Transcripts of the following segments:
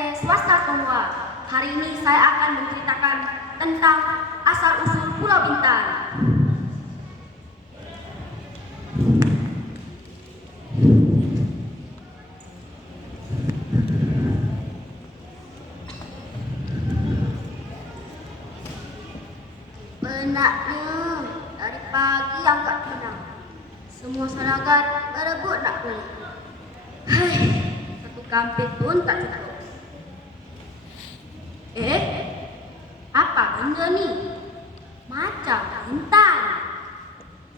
PT Swasta Tonghua. Hari ini saya akan menceritakan tentang asal-usul Pulau Bintan. Penatnya, dari pagi angkat pinang. Semua salagat berebut nak kulit. Satu kampit pun tak cukup. Apa benda ni? Macam intan.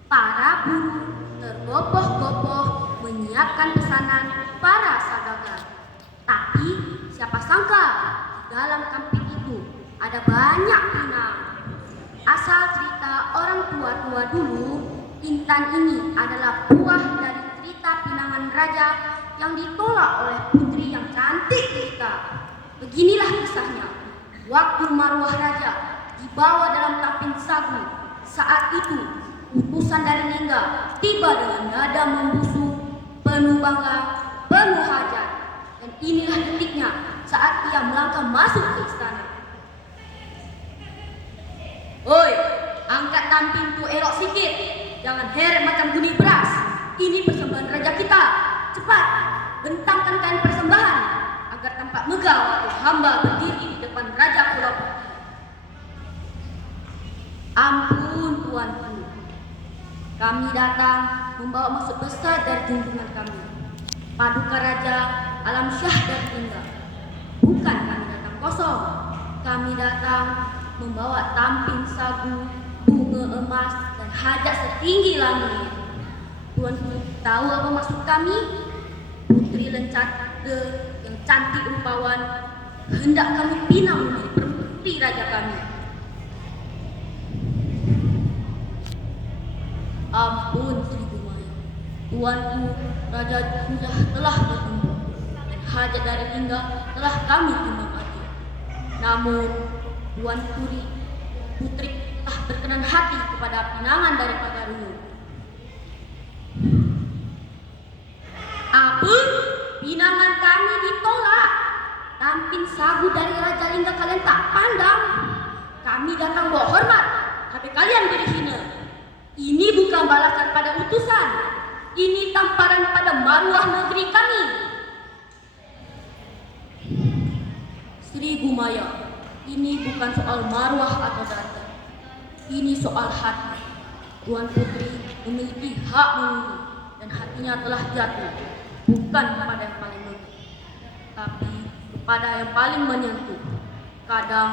Para buruh tergopoh-gopoh menyiapkan pesanan para saudagar. Tapi siapa sangka di dalam kampit itu ada banyak pinang. Asal cerita orang tua-tua dulu, intan ini adalah buah dari cerita pinangan raja yang ditolak oleh putri yang cantik jelita. Beginilah kisahnya. Waktu maruah raja dibawa dalam tampin sagu, saat itu utusan dari Lingga tiba dengan nada membusuk, penuh bangga, penuh hajat. Dan inilah detiknya saat ia melangkah masuk ke istana. Oi, angkat tampin tu elok sikit. Jangan heret macam guni beras. Ini persembahan raja kita. Cepat, bentangkan kain persembahan agar tampak megah waktu hamba berdiri di depan raja Pulau. Ampun tuanku, kami datang membawa maksud besar dari junjungan kami, Paduka Raja Alam Syah dari Lingga. Bukan kami datang kosong, kami datang membawa tampin sagu, bunga emas, dan hajat setinggi langit. Tuanku tahu apa maksud kami? Putri Lencade yang cantik rupawan hendak kami pinang menjadi perputri raja kami. Ampun Sri Gumaya, tuanku raja sudah telah bertemu dan hajat dari Lingga telah kami timbang adil. Namun Tuan Putri telah berkenan hati kepada pinangan dari Pagaruyung. Apa? Pinangan kami ditolak. Tampin sagu dari Raja Lingga kalian tak pandang. Kami datang bawa hormat, tapi kalian beri hina. Ini bukan balasan pada utusan. Ini tamparan pada maruah negeri kami. Sri Gumaya, ini bukan soal maruah atau darjat. Ini soal hati. Tuan Putri memiliki hak memilih dan hatinya telah jatuh bukan kepada yang paling megah, tapi kepada yang paling menyentuh. Kadang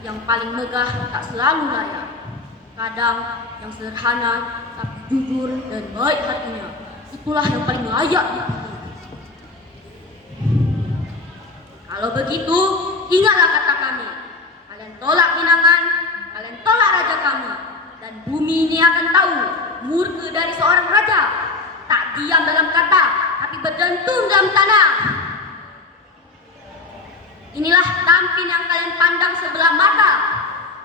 yang paling megah tak selalu layak. Kadang yang sederhana tapi jujur dan baik hatinya, itulah yang paling layak dipilih. Kalau begitu, ingatlah kata kami. Kalian tolak pinangan, kalian tolak raja kami. Dan bumi ini akan tahu murka dari seorang raja. Tak diam dalam kata, tapi berdentum dalam tanah. Inilah tampin yang kalian pandang sebelah mata.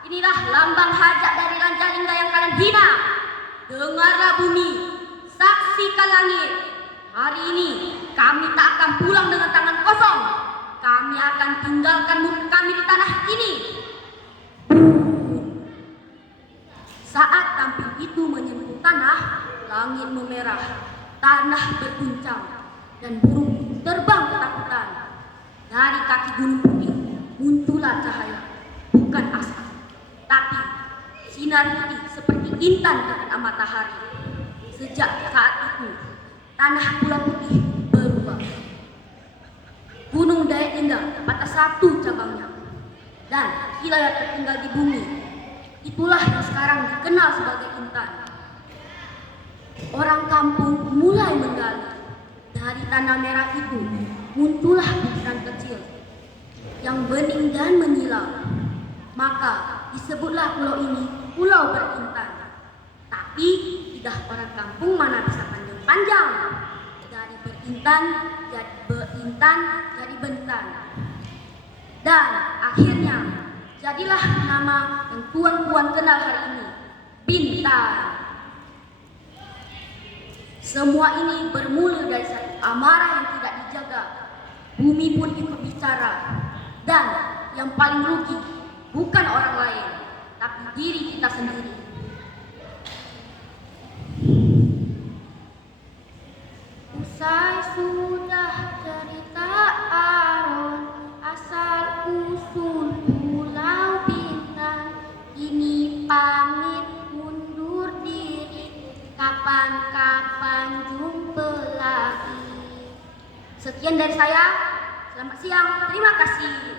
Inilah lambang hajat dari Raja Lingga yang kalian hina. Dengarlah bumi, saksikan langit. Hari ini kami tak akan pulang dengan tangan kosong. Kami akan tinggalkan muka kami di tanah ini. Saat tampil itu menyentuh tanah, langit memerah, tanah berguncang, dan burung terbang ketakutan. Dari kaki gunung putih muncullah cahaya, bukan asap, tapi sinar putih seperti intan terkena matahari. Sejak saat itu, tanah Pulau Putih berubah. Gunung Dayak Lingga patah satu cabangnya, dan wilayah tertinggal di bumi itulah yang sekarang dikenal sebagai Intan. Orang kampung mulai menggali. Dari tanah merah itu muncullah butiran kecil yang bening dan menyilau. Maka disebutlah pulau ini Pulau Berintan. Tapi lidah orang kampung mana bisa panjang-panjang. Dari berintan jadi berintan jadi bentan. Dan akhirnya jadilah nama yang tuan-tuan kenal hari ini, Bintan. Semua ini bermula dari satu amarah yang tidak dijaga. bumi pun ikut bicara. Dan yang paling rugi bukan orang lain, tapi diri kita sendiri. Usai sudah cerita Aron, asal usul Pulau Bintang, ini pamit mundur diri, kapan-kapan jumpa lagi. Sekian dari saya, selamat siang, terima kasih.